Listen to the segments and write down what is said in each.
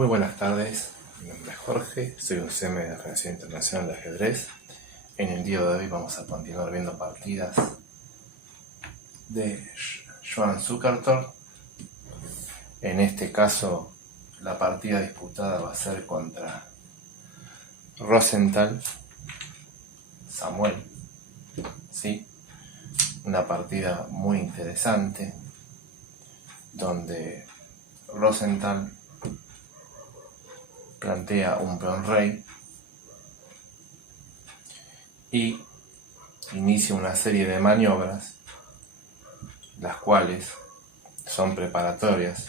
Muy buenas tardes, mi nombre es Jorge, soy un CM de la Federación Internacional de Ajedrez. En el día de hoy vamos a continuar viendo partidas de Joan Zukertort. En este caso, la partida disputada va a ser contra Rosenthal Samuel, ¿sí? Una partida muy interesante donde Rosenthal plantea un peón rey y inicia una serie de maniobras, las cuales son preparatorias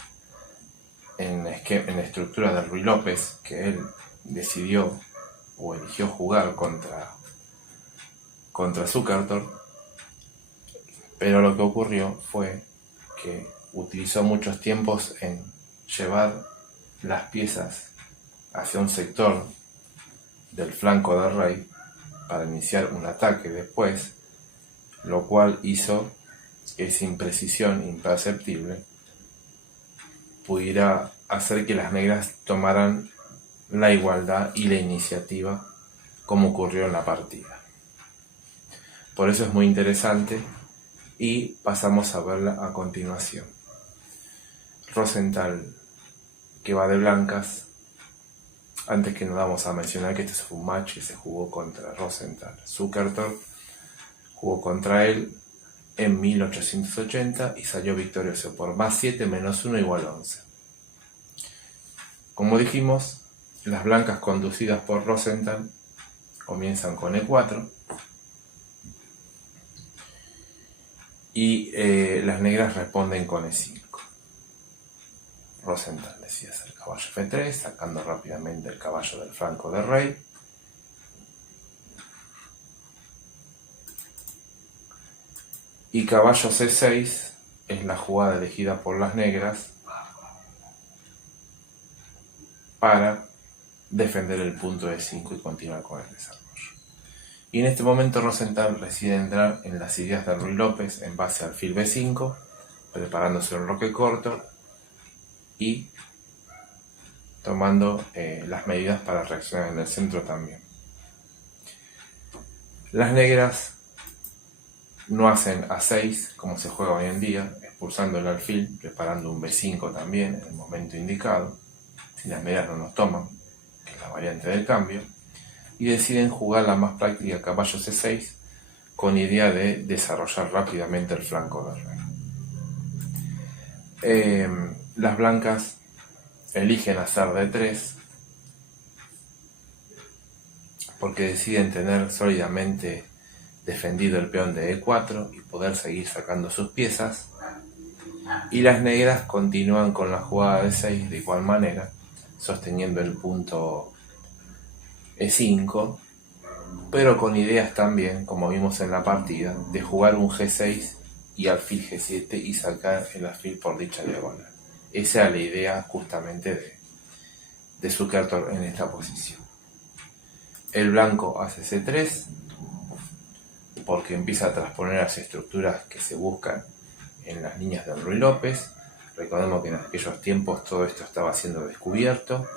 en la estructura de Ruy López, que él decidió o eligió jugar contra Zukertort, pero lo que ocurrió fue que utilizó muchos tiempos en llevar las piezas hacia un sector del flanco del rey para iniciar un ataque después, lo cual hizo que esa imprecisión imperceptible pudiera hacer que las negras tomaran la igualdad y la iniciativa, como ocurrió en la partida. Por eso es muy interesante y pasamos a verla a continuación. Rosenthal, que va de blancas. Antes que nada vamos a mencionar que este fue un match que se jugó contra Rosenthal. Zukertort jugó contra él en 1880 y salió victorioso por +7 -1 igual 11. Como dijimos, las blancas conducidas por Rosenthal comienzan con E4 y las negras responden con E5. Rosenthal decide hacer caballo F3, sacando rápidamente el caballo del flanco del rey. Y caballo C6 es la jugada elegida por las negras para defender el punto E5 y continuar con el desarrollo. Y en este momento Rosenthal decide entrar en las ideas de Ruy López en base al alfil B5, preparándose un roque corto y tomando las medidas para reaccionar en el centro también. Las negras no hacen A6 como se juega hoy en día, expulsando el alfil, preparando un B5 también en el momento indicado, si las medias no nos toman, que es la variante del cambio, y deciden jugar la más práctica caballo C6 con idea de desarrollar rápidamente el flanco del rey. Las blancas eligen hacer D3 porque deciden tener sólidamente defendido el peón de E4 y poder seguir sacando sus piezas, y las negras continúan con la jugada de 6 de igual manera, sosteniendo el punto E5, pero con ideas también, como vimos en la partida, de jugar un G6 y alfil G7 y sacar el alfil por dicha diagonal. Esa es la idea justamente de Zukertort en esta posición. El blanco hace C3 porque empieza a transponer las estructuras que se buscan en las líneas de Ruy López. Recordemos que en aquellos tiempos todo esto estaba siendo descubierto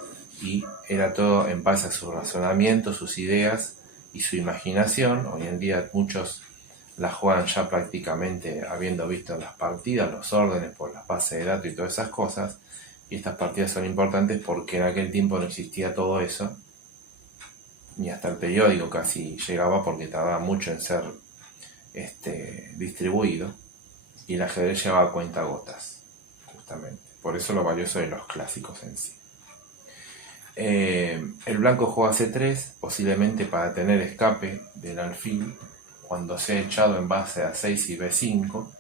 y era todo en base a su razonamiento, sus ideas y su imaginación. Hoy en día muchos la juegan ya prácticamente habiendo visto las partidas, los órdenes por las bases de datos y todas esas cosas, y estas partidas son importantes porque en aquel tiempo no existía todo eso, ni hasta el periódico casi llegaba porque tardaba mucho en ser distribuido, y el ajedrez llevaba cuentagotas, justamente. Por eso lo valioso de los clásicos en sí. El blanco juega C3, posiblemente para tener escape del alfil cuando sea echado en base a 6 y B5,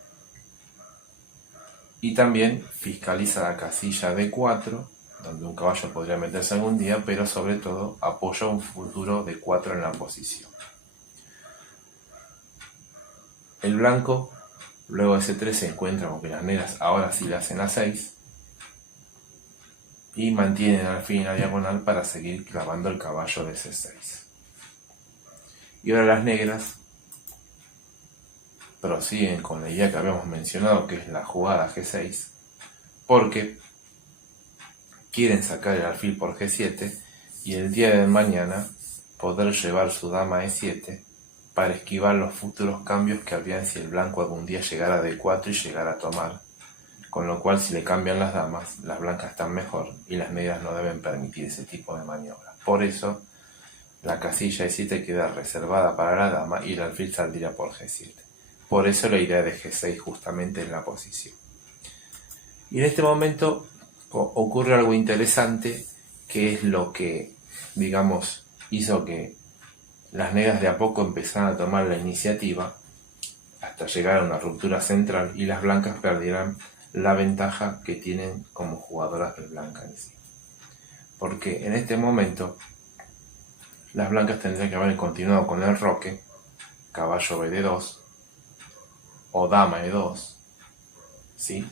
y también fiscaliza la casilla D4, donde un caballo podría meterse algún día, pero sobre todo apoya un futuro D4 en la posición. El blanco, luego de C3, se encuentra con que las negras ahora sí le hacen A6 y mantienen al fin la diagonal para seguir clavando el caballo de C6. Y ahora las negras prosiguen con la idea que habíamos mencionado, que es la jugada G6, porque quieren sacar el alfil por G7 y el día de mañana poder llevar su dama E7 para esquivar los futuros cambios que habrían si el blanco algún día llegara a D4 y llegara a tomar, con lo cual si le cambian las damas, las blancas están mejor y las negras no deben permitir ese tipo de maniobras. Por eso la casilla E7 queda reservada para la dama y el alfil saldría por G7. Por eso la idea de G6 justamente es la posición. Y en este momento ocurre algo interesante, que es lo que, digamos, hizo que las negras de a poco empezaran a tomar la iniciativa hasta llegar a una ruptura central y las blancas perdieran la ventaja que tienen como jugadoras de blanca en sí. Porque en este momento las blancas tendrían que haber continuado con el roque, caballo BD2 o dama E2, ¿sí?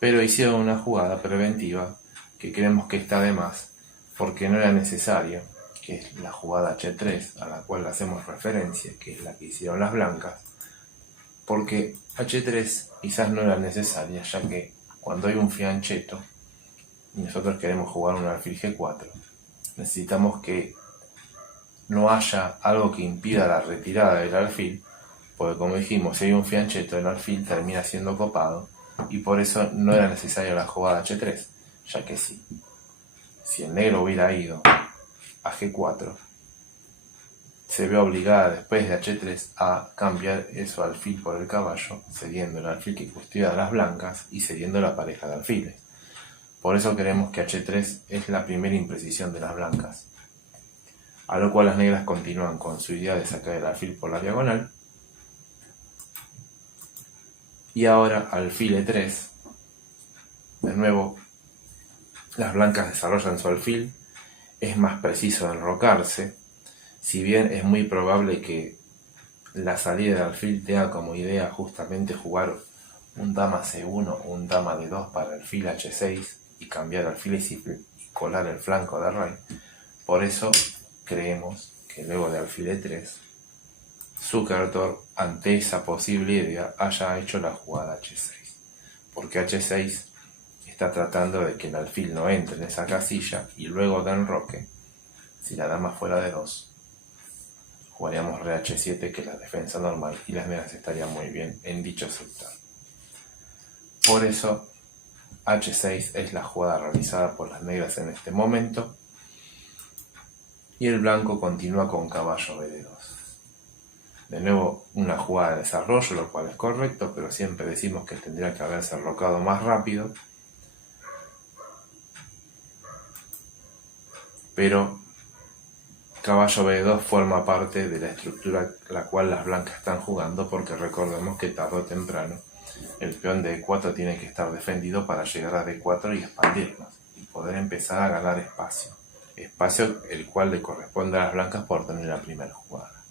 Pero hicieron una jugada preventiva que creemos que está de más, porque no era necesario, que es la jugada H3, a la cual hacemos referencia, que es la que hicieron las blancas, porque H3 quizás no era necesaria, ya que cuando hay un fianchetto y nosotros queremos jugar un alfil G4, necesitamos que no haya algo que impida la retirada del alfil, porque como dijimos, si hay un fianchetto, el alfil termina siendo copado, y por eso no era necesaria la jugada H3, ya que sí. Si el negro hubiera ido a G4, se ve obligada después de H3 a cambiar eso alfil por el caballo, cediendo el alfil que custodia a las blancas y cediendo la pareja de alfiles. Por eso creemos que H3 es la primera imprecisión de las blancas, a lo cual las negras continúan con su idea de sacar el alfil por la diagonal. Y ahora alfil E3, de nuevo las blancas desarrollan su alfil, es más preciso enrocarse, si bien es muy probable que la salida del alfil tenga como idea justamente jugar un dama C1 o un dama D2 para el alfil H6 y cambiar alfiles y colar el flanco de rey. Por eso creemos que luego de alfil E3, Zukertort, ante esa posible idea, haya hecho la jugada H6, porque H6 está tratando de que el alfil no entre en esa casilla y luego de enroque, si la dama fuera de 2, jugaríamos re H7, que es la defensa normal, y las negras estarían muy bien en dicho sector. Por eso H6 es la jugada realizada por las negras en este momento, y el blanco continúa con caballo BD2. De nuevo una jugada de desarrollo, lo cual es correcto, pero siempre decimos que tendría que haberse enrocado más rápido. Pero caballo B2 forma parte de la estructura la cual las blancas están jugando, porque recordemos que tarde o temprano el peón de E4 tiene que estar defendido para llegar a D4 y expandirnos y poder empezar a ganar espacio el cual le corresponde a las blancas por tener la primera jugada.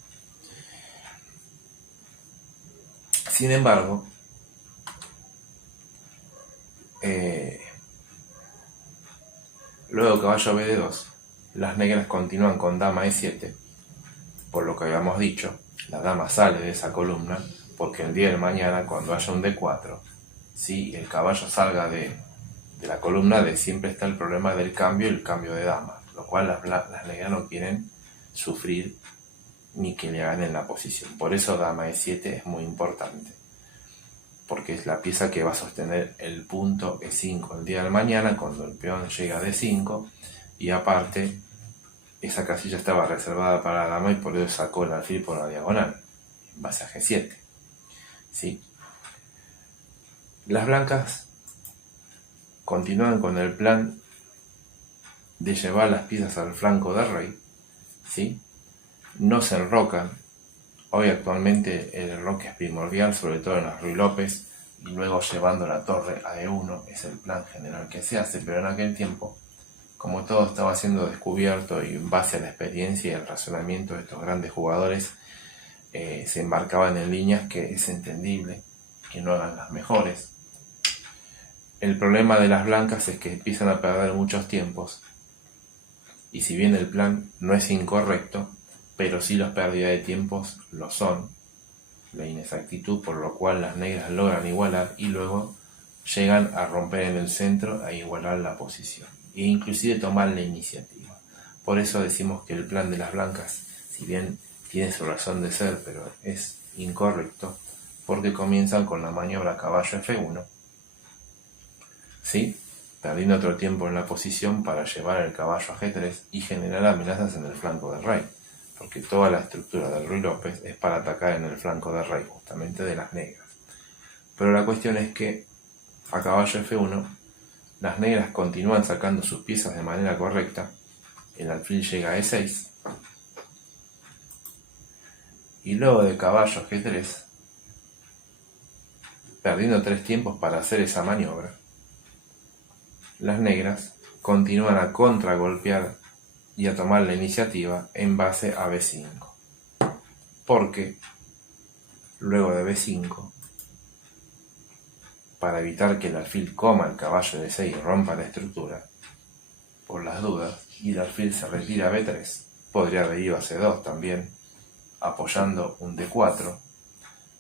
Sin embargo, luego caballo BD2, las negras continúan con dama E7, por lo que habíamos dicho, la dama sale de esa columna, porque el día de mañana, cuando haya un D4, si el caballo salga de la columna D, siempre está el problema del cambio y el cambio de dama, lo cual las negras no quieren sufrir ni que le ganen la posición. Por eso dama E7 es muy importante, porque es la pieza que va a sostener el punto E5 el día de mañana, cuando el peón llega a D5, y aparte esa casilla estaba reservada para la dama y por eso sacó el alfil por la diagonal, en base a G7. ¿Sí? Las blancas continúan con el plan de llevar las piezas al flanco del rey, ¿sí? No se enrocan. Hoy actualmente el enroque es primordial, sobre todo en las Ruy López, y luego llevando la torre a E1 es el plan general que se hace, pero en aquel tiempo, como todo estaba siendo descubierto y en base a la experiencia y el razonamiento de estos grandes jugadores, se embarcaban en líneas que es entendible que no hagan las mejores. El problema de las blancas es que empiezan a perder muchos tiempos, y si bien el plan no es incorrecto, pero sí las pérdidas de tiempos lo son, la inexactitud, por lo cual las negras logran igualar y luego llegan a romper en el centro a igualar la posición. e inclusive tomar la iniciativa. Por eso decimos que el plan de las blancas, si bien tiene su razón de ser, pero es incorrecto, porque comienzan con la maniobra caballo F1, ¿sí? Perdiendo otro tiempo en la posición para llevar el caballo a G3 y generar amenazas en el flanco del rey, porque toda la estructura del Ruy López es para atacar en el flanco del rey, justamente de las negras. Pero la cuestión es que a caballo F1 las negras continúan sacando sus piezas de manera correcta, el alfil llega a E6 y luego de caballo G3, perdiendo 3 tiempos para hacer esa maniobra, las negras continúan a contragolpear y a tomar la iniciativa en base a B5, porque luego de B5, para evitar que el alfil coma el caballo de D6 y rompa la estructura, por las dudas, y el alfil se retira a B3, podría haber ido a C2 también, apoyando un D4,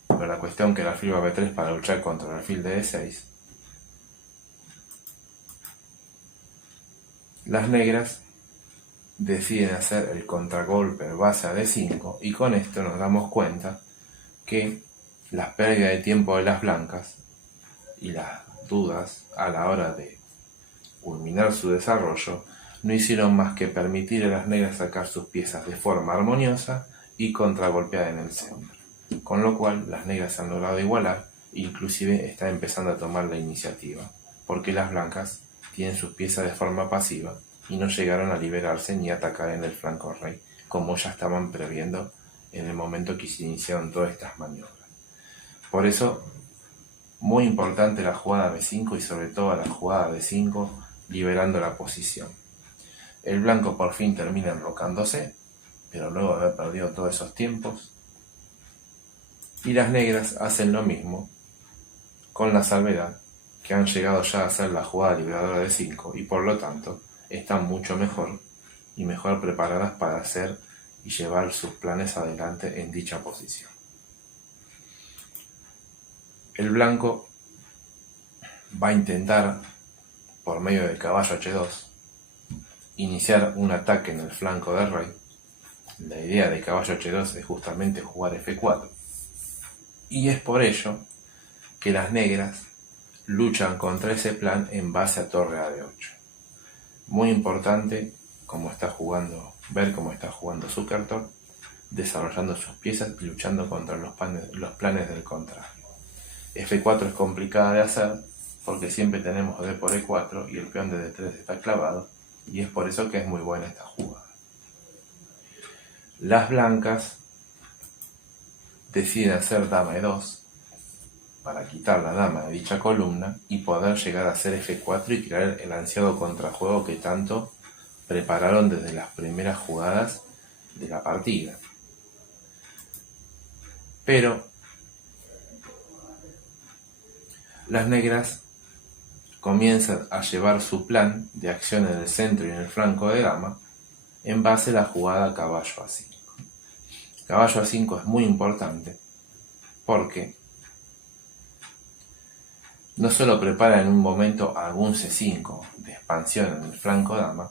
pero la cuestión que el alfil va a B3 para luchar contra el alfil de D6, las negras deciden hacer el contragolpe en base a D5 y con esto nos damos cuenta que las pérdidas de tiempo de las blancas y las dudas a la hora de culminar su desarrollo no hicieron más que permitir a las negras sacar sus piezas de forma armoniosa y contragolpeada en el centro, con lo cual las negras han logrado igualar e inclusive están empezando a tomar la iniciativa, porque las blancas tienen sus piezas de forma pasiva y no llegaron a liberarse ni a atacar en el flanco rey, como ya estaban previendo en el momento que se iniciaron todas estas maniobras. Por eso, muy importante la jugada B5 y sobre todo la jugada B5 liberando la posición. El blanco por fin termina enrocándose, pero luego de haber perdido todos esos tiempos, y las negras hacen lo mismo, con la salvedad que han llegado ya a hacer la jugada liberadora de 5 y por lo tanto están mucho mejor y mejor preparadas para hacer y llevar sus planes adelante en dicha posición. El blanco va a intentar, por medio del caballo H2, iniciar un ataque en el flanco del rey. La idea de caballo H2 es justamente jugar F4. Y es por ello que las negras luchan contra ese plan en base a torre a D8. Muy importante ver cómo está jugando Zukertort, desarrollando sus piezas y luchando contra los planes del contrario. F4 es complicada de hacer porque siempre tenemos D por E4 y el peón de D3 está clavado, y es por eso que es muy buena esta jugada. Las blancas deciden hacer dama E2 para quitar la dama de dicha columna y poder llegar a hacer F4 y crear el ansiado contrajuego que tanto prepararon desde las primeras jugadas de la partida. Pero las negras comienzan a llevar su plan de acción en el centro y en el flanco de dama en base a la jugada caballo A5. Caballo A5 es muy importante porque no solo prepara en un momento algún C5 de expansión en el flanco dama,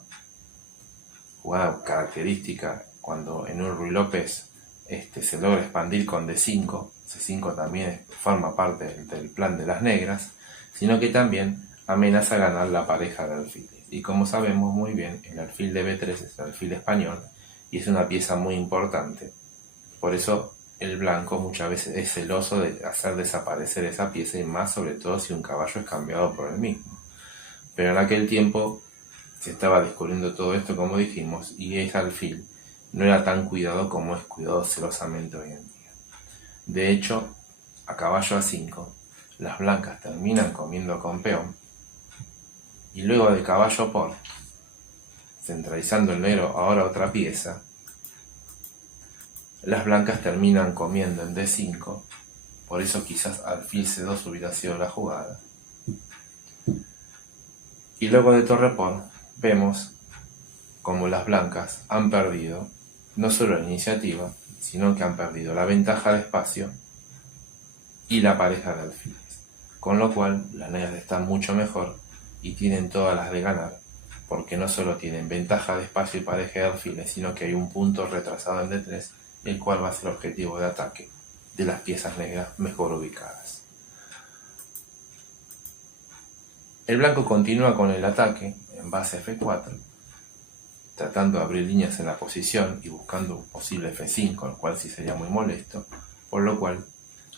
jugada característica cuando en un Ruy López se logra expandir con D5, C5 también forma parte del plan de las negras, sino que también amenaza ganar la pareja de alfiles. Y como sabemos muy bien, el alfil de B3 es el alfil español y es una pieza muy importante. Por eso el blanco muchas veces es celoso de hacer desaparecer esa pieza, y más sobre todo si un caballo es cambiado por el mismo. Pero en aquel tiempo se estaba descubriendo todo esto, como dijimos, y ese alfil no era tan cuidado como es cuidado celosamente hoy en día. De hecho, a caballo A5, las blancas terminan comiendo con peón, y luego de caballo por, centralizando el negro ahora otra pieza, las blancas terminan comiendo en D5, por eso quizás alfil C2 hubiera sido la jugada. Y luego de torre por, vemos como las blancas han perdido no solo la iniciativa, sino que han perdido la ventaja de espacio y la pareja de alfiles, con lo cual las negras están mucho mejor y tienen todas las de ganar porque no solo tienen ventaja de espacio y pareja de alfiles, sino que hay un punto retrasado en D3, el cual va a ser objetivo de ataque de las piezas negras mejor ubicadas. El blanco continúa con el ataque en base F4, tratando de abrir líneas en la posición y buscando un posible F5, lo cual sí sería muy molesto, por lo cual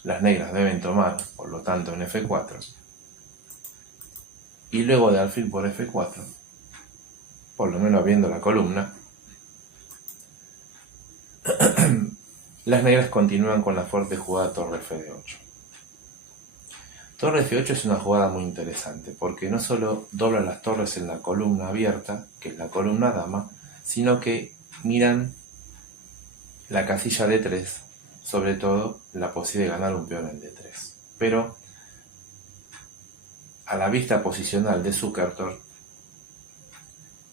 las negras deben tomar, por lo tanto, en F4, y luego de alfil por F4, por lo menos abriendo la columna, las negras continúan con la fuerte jugada torre F8. Torre F8 es una jugada muy interesante, porque no solo dobla las torres en la columna abierta, que es la columna dama, sino que miran la casilla D3, sobre todo la posibilidad de ganar un peón en D3. Pero a la vista posicional de Zukertort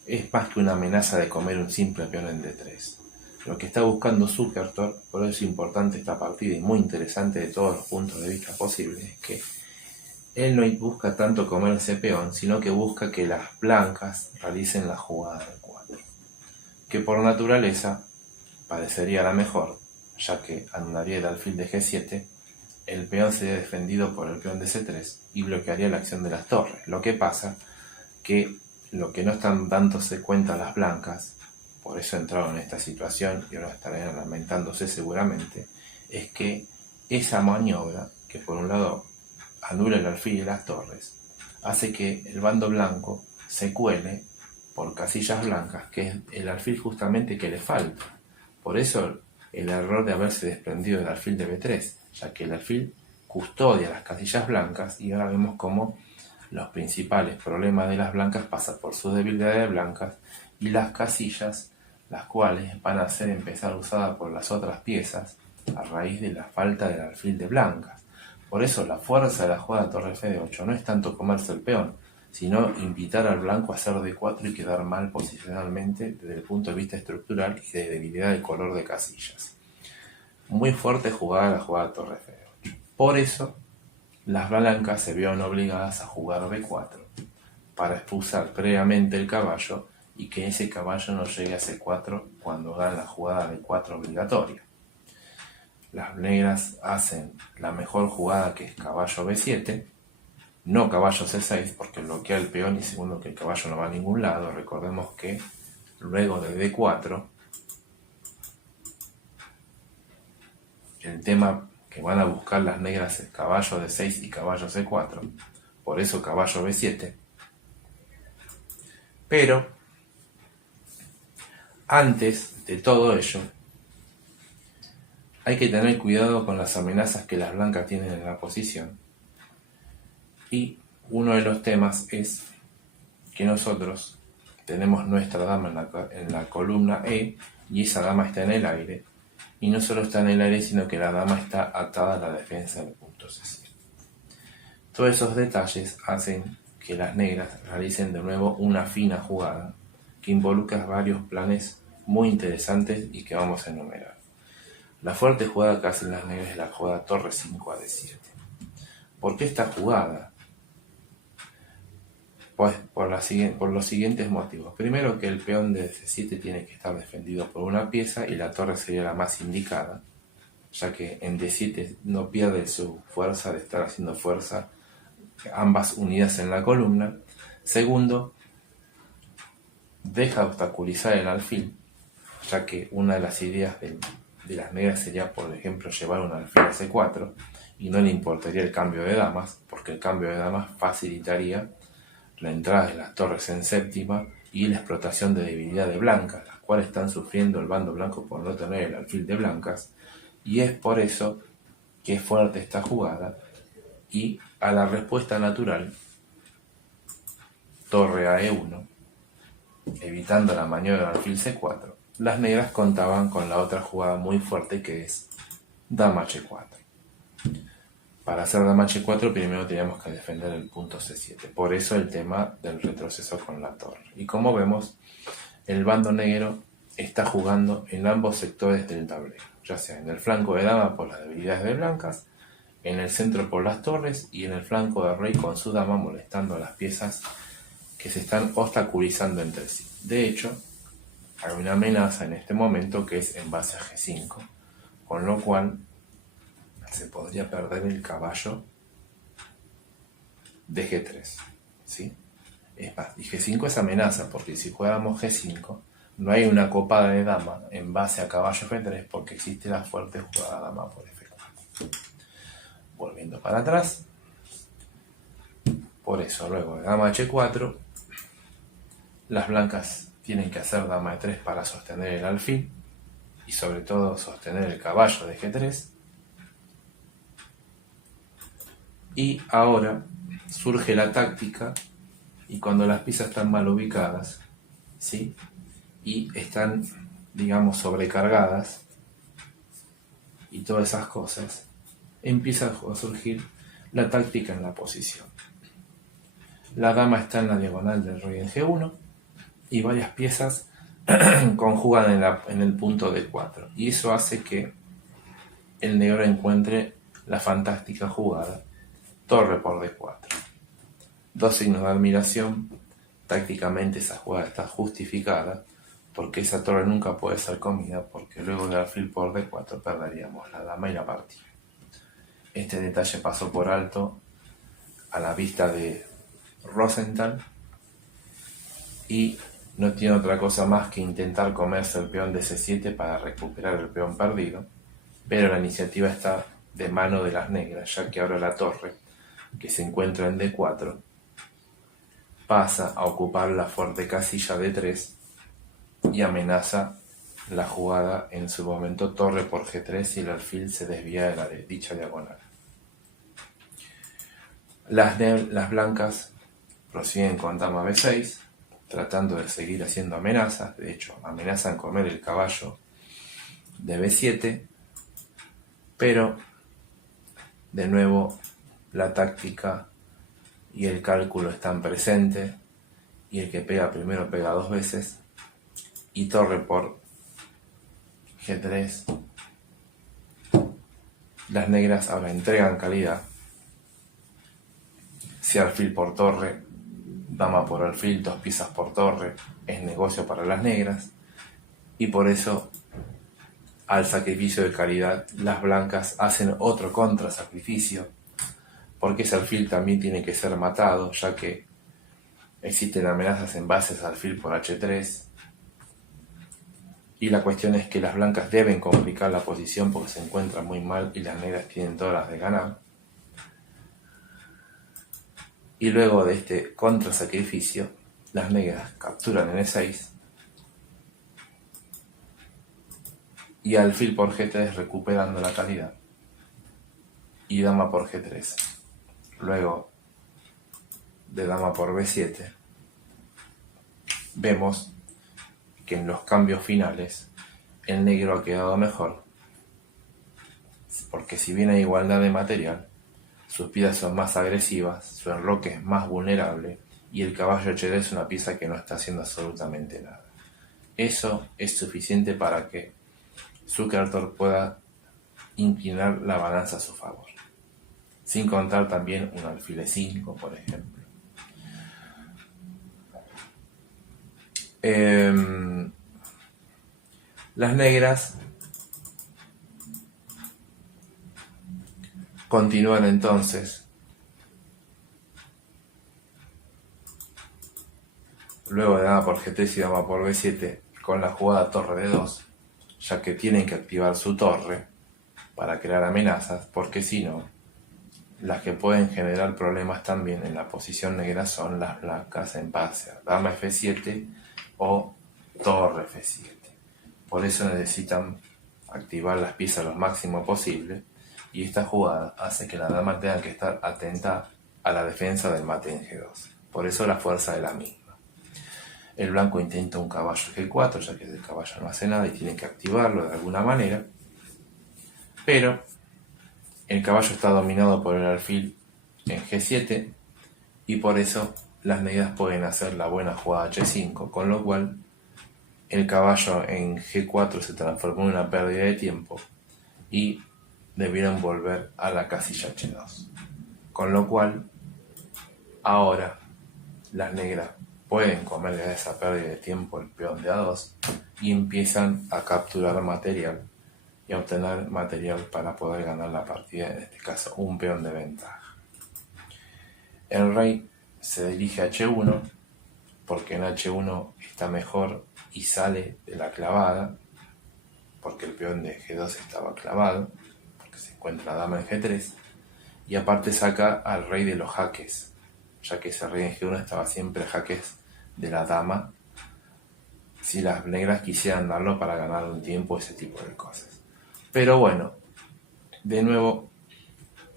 es más que una amenaza de comer un simple peón en D3. Lo que está buscando Zukertort, por eso es importante esta partida y muy interesante de todos los puntos de vista posibles, es que él no busca tanto comer ese peón, sino que busca que las blancas realicen la jugada de 4, que por naturaleza parecería la mejor, ya que anularía el alfil de G7, el peón sería defendido por el peón de C3 y bloquearía la acción de las torres. Lo que pasa que lo que no están dándose cuenta las blancas, por eso entraron en esta situación y ahora estarán lamentándose seguramente, es que esa maniobra, que por un lado anula el alfil y las torres, hace que el bando blanco se cuele por casillas blancas, que es el alfil justamente que le falta. Por eso el error de haberse desprendido del alfil de B3, ya que el alfil custodia las casillas blancas y ahora vemos cómo los principales problemas de las blancas pasan por sus debilidades blancas y las casillas, las cuales van a ser empezar usadas por las otras piezas a raíz de la falta del alfil de blancas. Por eso la fuerza de la jugada torre F8 no es tanto comerse el peón, sino invitar al blanco a hacer D4 y quedar mal posicionalmente desde el punto de vista estructural y de debilidad del color de casillas. Muy fuerte jugada la jugada torre F8. Por eso las blancas se vieron obligadas a jugar B4 para expulsar previamente el caballo y que ese caballo no llegue a C4 cuando hagan la jugada D4 obligatoria. Las negras hacen la mejor jugada, que es caballo B7, no caballo C6 porque bloquea el peón y segundo que el caballo no va a ningún lado. Recordemos que luego de D4 el tema que van a buscar las negras es caballo D6 y caballo C4, por eso caballo B7. Pero antes de todo ello hay que tener cuidado con las amenazas que las blancas tienen en la posición. Y uno de los temas es que nosotros tenemos nuestra dama en la columna E y esa dama está en el aire. Y no solo está en el aire, sino que la dama está atada a la defensa del punto C7. Todos esos detalles hacen que las negras realicen de nuevo una fina jugada que involucra varios planes muy interesantes y que vamos a enumerar. La fuerte jugada que hacen las negras es la jugada torre 5 a D7. ¿Por qué esta jugada? Pues por los siguientes motivos. Primero, que el peón de C7 tiene que estar defendido por una pieza y la torre sería la más indicada, ya que en D7 no pierde su fuerza de estar haciendo fuerza ambas unidas en la columna. Segundo, deja de obstaculizar el alfil, ya que una de las ideas de las negras sería, por ejemplo, llevar un alfil a C4 y no le importaría el cambio de damas, porque el cambio de damas facilitaría la entrada de las torres en séptima y la explotación de debilidad de blancas, las cuales están sufriendo el bando blanco por no tener el alfil de blancas, y es por eso que es fuerte esta jugada. Y a la respuesta natural, torre a E1, evitando la maniobra del alfil C4, las negras contaban con la otra jugada muy fuerte, que es dama H4. Para hacer dama H4 primero teníamos que defender el punto C7, por eso el tema del retroceso con la torre. Y como vemos, el bando negro está jugando en ambos sectores del tablero, ya sea en el flanco de dama por las debilidades de blancas, en el centro por las torres y en el flanco de rey con su dama molestando a las piezas que se están obstaculizando entre sí. De hecho, hay una amenaza en este momento que es en base a G5, con lo cual se podría perder el caballo de G3, ¿sí? Es más, y G5 es amenaza, porque si jugáramos G5, no hay una copada de dama en base a caballo F3 porque existe la fuerte jugada dama por F4. Volviendo para atrás, por eso luego de dama H4, las blancas tienen que hacer dama E3 para sostener el alfil y sobre todo sostener el caballo de G3. Y ahora surge la táctica, y cuando las piezas están mal ubicadas, ¿sí? Y están, digamos, sobrecargadas y todas esas cosas, empieza a surgir la táctica en la posición. La dama está en la diagonal del rey en G1 y varias piezas conjugan en el punto D4, y eso hace que el negro encuentre la fantástica jugada torre por D4. Dos signos de admiración. Tácticamente esa jugada está justificada porque esa torre nunca puede ser comida, porque luego del alfil por D4 perderíamos la dama y la partida. Este detalle pasó por alto a la vista de Rosenthal y no tiene otra cosa más que intentar comerse el peón de C7 para recuperar el peón perdido, pero la iniciativa está de mano de las negras, ya que ahora la torre, que se encuentra en D4, pasa a ocupar la fuerte casilla D3 y amenaza la jugada en su momento torre por G3 y el alfil se desvía de dicha diagonal. Las blancas prosiguen con dama B6, tratando de seguir haciendo amenazas. De hecho, amenazan comer el caballo de B7, pero de nuevo la táctica y el cálculo están presentes, y el que pega primero pega dos veces, y torre por G3. Las negras ahora entregan calidad. Si alfil por torre, dama por alfil, dos piezas por torre, es negocio para las negras, y por eso al sacrificio de calidad las blancas hacen otro contrasacrificio, porque ese alfil también tiene que ser matado, ya que existen amenazas en bases a alfil por H3, y la cuestión es que las blancas deben complicar la posición porque se encuentran muy mal y las negras tienen todas las de ganar. Y luego de este contrasacrificio, las negras capturan en E6 y alfil por G3 recuperando la calidad, y dama por G3. Luego de dama por B7, vemos que en los cambios finales el negro ha quedado mejor, porque si bien hay igualdad de material, sus piezas son más agresivas, su enroque es más vulnerable y el caballo H3 es una pieza que no está haciendo absolutamente nada. Eso es suficiente para que Zukertort pueda inclinar la balanza a su favor, sin contar también un alfil E5, por ejemplo. Las negras continúan entonces luego de dama por G3 y dama por B7 con la jugada torre de 2, ya que tienen que activar su torre para crear amenazas, porque si no, las que pueden generar problemas también en la posición negra son las blancas en base a dama F7 o torre F7. Por eso necesitan activar las piezas lo máximo posible, y esta jugada hace que la dama tenga que estar atenta a la defensa del mate en G2. Por eso la fuerza es la misma. El blanco intenta un caballo G4, ya que el caballo no hace nada y tiene que activarlo de alguna manera, pero el caballo está dominado por el alfil en G7 y por eso las negras pueden hacer la buena jugada H5, con lo cual el caballo en G4 se transformó en una pérdida de tiempo y debieron volver a la casilla H2. Con lo cual, ahora las negras pueden comerle a esa pérdida de tiempo el peón de A2 y empiezan a capturar material y a obtener material para poder ganar la partida, en este caso un peón de ventaja. El rey se dirige a H1 porque en H1 está mejor y sale de la clavada, porque el peón de G2 estaba clavado, porque se encuentra la dama en G3, y aparte saca al rey de los jaques, ya que ese rey en G1 estaba siempre a jaques de la dama, si las negras quisieran darlo para ganar un tiempo, ese tipo de cosas. Pero bueno, de nuevo,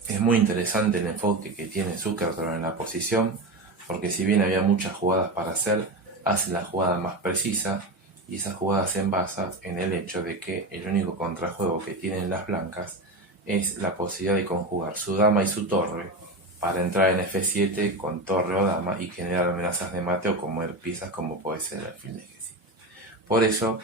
es muy interesante el enfoque que tiene Zuckerberg en la posición, porque si bien había muchas jugadas para hacer, hace la jugada más precisa, y esa jugada se basa en el hecho de que el único contrajuego que tienen las blancas es la posibilidad de conjugar su dama y su torre para entrar en F7 con torre o dama y generar amenazas de mate o comer piezas como puede ser el alfil de G7. Por eso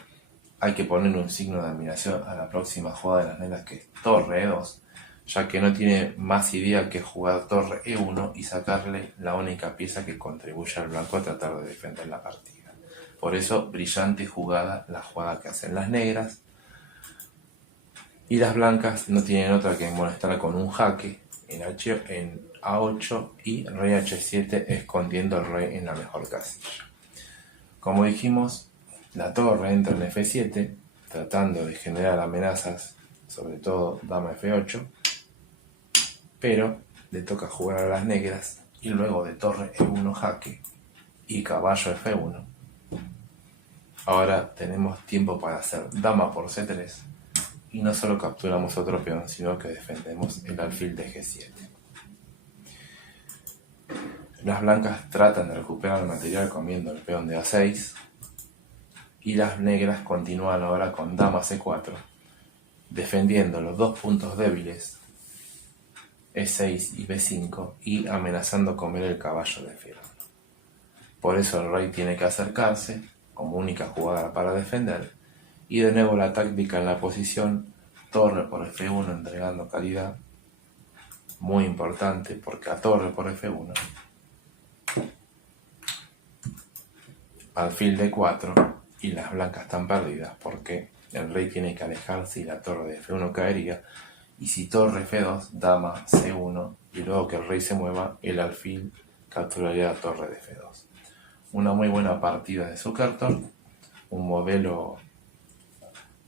hay que poner un signo de admiración a la próxima jugada de las negras, que es torre E2, ya que no tiene más idea que jugar torre E1 y sacarle la única pieza que contribuye al blanco a tratar de defender la partida. Por eso, brillante jugada la jugada que hacen las negras. Y las blancas no tienen otra que molestar con un jaque en A8 y rey H7 escondiendo al rey en la mejor casilla. Como dijimos, la torre entra en F7 tratando de generar amenazas, sobre todo dama F8, pero le toca jugar a las negras y luego de torre E1 jaque y caballo F1. Ahora tenemos tiempo para hacer dama por C3 y no solo capturamos otro peón, sino que defendemos el alfil de G7. Las blancas tratan de recuperar el material comiendo el peón de A6 y las negras continúan ahora con dama C4, defendiendo los dos puntos débiles E6 y B5 y amenazando comer el caballo de F1. Por eso el rey tiene que acercarse como única jugada para defender, y de nuevo la táctica en la posición torre por F1 entregando calidad, muy importante porque a torre por F1, alfil D4 y las blancas están perdidas porque el rey tiene que alejarse y la torre de F1 caería, y si torre F2, dama C1 y luego que el rey se mueva, el alfil capturaría la torre de F2. Una muy buena partida de Zuckerberg, un modelo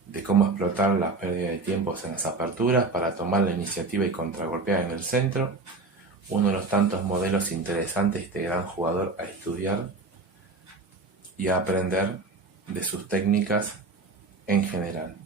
de cómo explotar las pérdidas de tiempos en las aperturas para tomar la iniciativa y contragolpear en el centro. Uno de los tantos modelos interesantes de este gran jugador a estudiar y a aprender de sus técnicas en general.